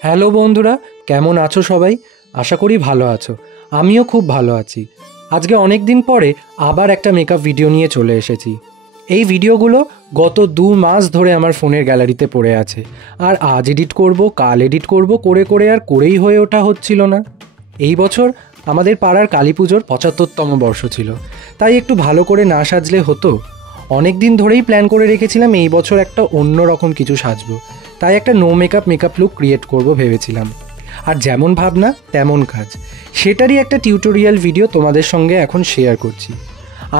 Hello বন্ধুরা, কেমন আছো সবাই? আশা করি ভালো আছো। আমিও খুব ভালো আছি। আজকে অনেক দিন পরে আবার একটা মেকআপ ভিডিও নিয়ে চলে এসেছি। এই ভিডিওগুলো গত 2 মাস ধরে আমার ফোনের গ্যালারিতে পড়ে আছে, আর আজ এডিট করব, কাল এডিট করব করে করে আর করেই হয়ে ওঠা হচ্ছিল না। এই বছর আমাদের পাড়ার কালী পুজোর 75তম বর্ষ ছিল, তাই একটু ভালো করে না সাজলে হতো। অনেক দিন ধরেই প্ল্যান করে রেখেছিলাম এই বছর একটা অন্য রকম কিছু সাজবো, তাই একটা নো মেকআপ লুক ক্রিয়েট করব ভেবেছিলাম। আর যেমন ভাবনা তেমন কাজ, সেটারই একটা টিউটোরিয়াল ভিডিও তোমাদের সঙ্গে এখন শেয়ার করছি।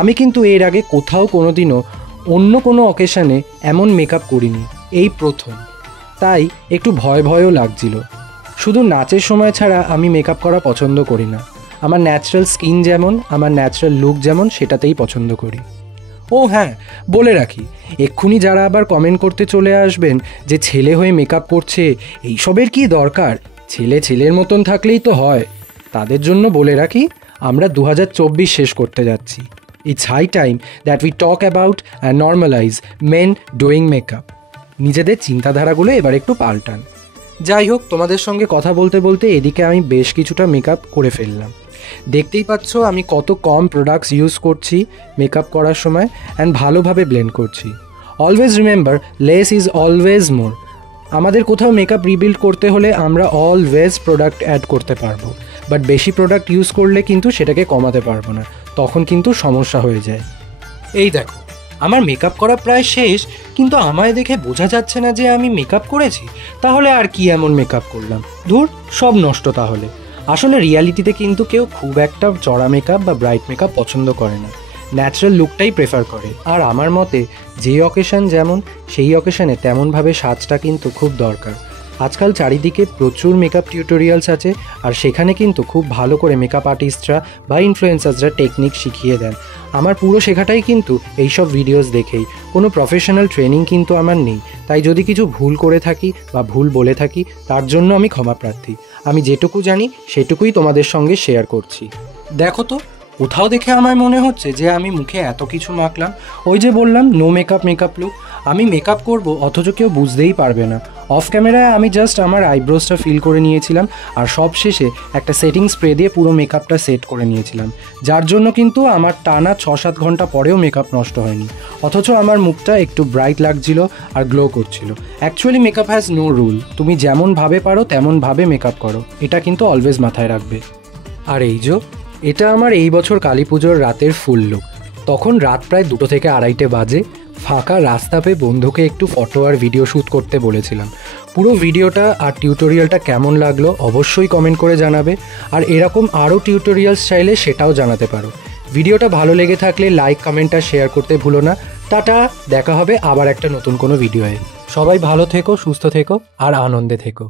আমি কিন্তু এর আগে কোথাও কোনোদিনও অন্য কোনো অকেশানে এমন মেকআপ করিনি, এই প্রথম। তাই একটু ভয়ও লাগছিল। শুধু নাচের সময় ছাড়া আমি মেকআপ করা পছন্দ করি না। আমার ন্যাচারাল স্কিন যেমন, আমার ন্যাচারাল লুক যেমন, সেটাতেই পছন্দ করি। ও হ্যাঁ, বলে রাখি, এক্ষুনি যারা আবার কমেন্ট করতে চলে আসবেন যে ছেলে হয়ে মেকআপ করছে, এইসবের কি দরকার, ছেলের মতন থাকলেই তো হয়, তাদের জন্য বলে রাখি, আমরা 2024 শেষ করতে যাচ্ছি। It's high time that we talk about and normalise men doing makeup. নিজেদের চিন্তাধারাগুলো এবার একটু পাল্টান। যাই হোক, তোমাদের সঙ্গে কথা বলতে বলতে এদিকে আমি বেশ কিছুটা মেকআপ করে ফেললাম। দেখতেই পাচ্ছ আমি কত কম প্রোডাক্টস ইউজ করছি মেকআপ করার সময়, অ্যান্ড ভালোভাবে ব্লেন্ড করছি। Always remember, less is always মোর। আমাদের কোথাও মেকআপ রিবিল্ড করতে হলে আমরা অলওয়েজ প্রোডাক্ট অ্যাড করতে পারবো, বাট বেশি প্রোডাক্ট ইউজ করলে কিন্তু সেটাকে কমাতে পারবো না, তখন কিন্তু সমস্যা হয়ে যায়। এই দেখো, আমার মেকআপ করা প্রায় শেষ, কিন্তু আমায় দেখে বোঝা যাচ্ছে না যে আমি মেকআপ করেছি। তাহলে আর কি এমন মেকআপ করলাম, ধুর, সব নষ্ট তাহলে। আসলে রিয়ালিটিতে কিন্তু কেউ খুব একটা চড়া মেকআপ বা ব্রাইট মেকআপ পছন্দ করে না, ন্যাচারাল লুকটাই প্রেফার করে। আর আমার মতে যে অকেশান যেমন, সেই অকেশানে তেমনভাবে সাজটা কিন্তু খুব দরকার। আজকাল চারিদিকে প্রচুর মেকআপ টিউটোরিয়ালস আছে, আর সেখানে কিন্তু খুব ভালো করে মেকআপ আর্টিস্টরা বা ইনফ্লুয়েন্সার্সরা টেকনিক শিখিয়ে দেন। আমার পুরো শেখাটাই কিন্তু এইসব ভিডিওস দেখেই, কোনো প্রফেশনাল ট্রেনিং কিন্তু আমার নেই। তাই যদি কিছু ভুল করে থাকি বা ভুল বলে থাকি, তার জন্য আমি ক্ষমা প্রার্থী। আমি যেটুকু জানি সেটুকুই তোমাদের সঙ্গে শেয়ার করছি। দেখো তো, কোথাও দেখে আমার মনে হচ্ছে যে আমি মুখে এত কিছু মাখলাম। ওই যে বললাম, নো মেকআপ লুক। আমি মেকআপ করব অথচ কেউ বুঝতেই পারবে না। অফ ক্যামেরায় আমি জাস্ট আমার আইব্রোসটা ফিল করে নিয়েছিলাম, আর সব শেষে একটা সেটিং স্প্রে দিয়ে পুরো মেকআপটা সেট করে নিয়েছিলাম, যার জন্য কিন্তু আমার টানা 6-7 ঘন্টা পরেও মেকআপ নষ্ট হয়নি। অথচ আমার মুখটা একটু ব্রাইট লাগছিল আর গ্লো করছিল। Actually makeup has no rule, তুমি যেমনভাবে পারো তেমনভাবে মেকআপ করো, এটা কিন্তু অলওয়েজ মাথায় রাখবে। আর এই যে, এটা আমার এই বছর কালী পুজোর রাতের ফুল লুক। তখন রাত প্রায় 2 থেকে 2:30 বাজে। ফাঁকা রাস্তা পেয়ে বন্ধুকে একটু ফটো আর ভিডিও শ্যুট করতে বলেছিলাম। পুরো ভিডিওটা আর টিউটোরিয়ালটা কেমন লাগলো অবশ্যই কমেন্ট করে জানাবে, আর এরকম আরও টিউটোরিয়ালস চাইলে সেটাও জানাতে পারো। ভিডিওটা ভালো লেগে থাকলে লাইক, কমেন্ট আর শেয়ার করতে ভুলো না। টাটা, দেখা হবে আবার একটা নতুন কোনো ভিডিওয়ে। সবাই ভালো থেকো, সুস্থ থেকো আর আনন্দে থেকো।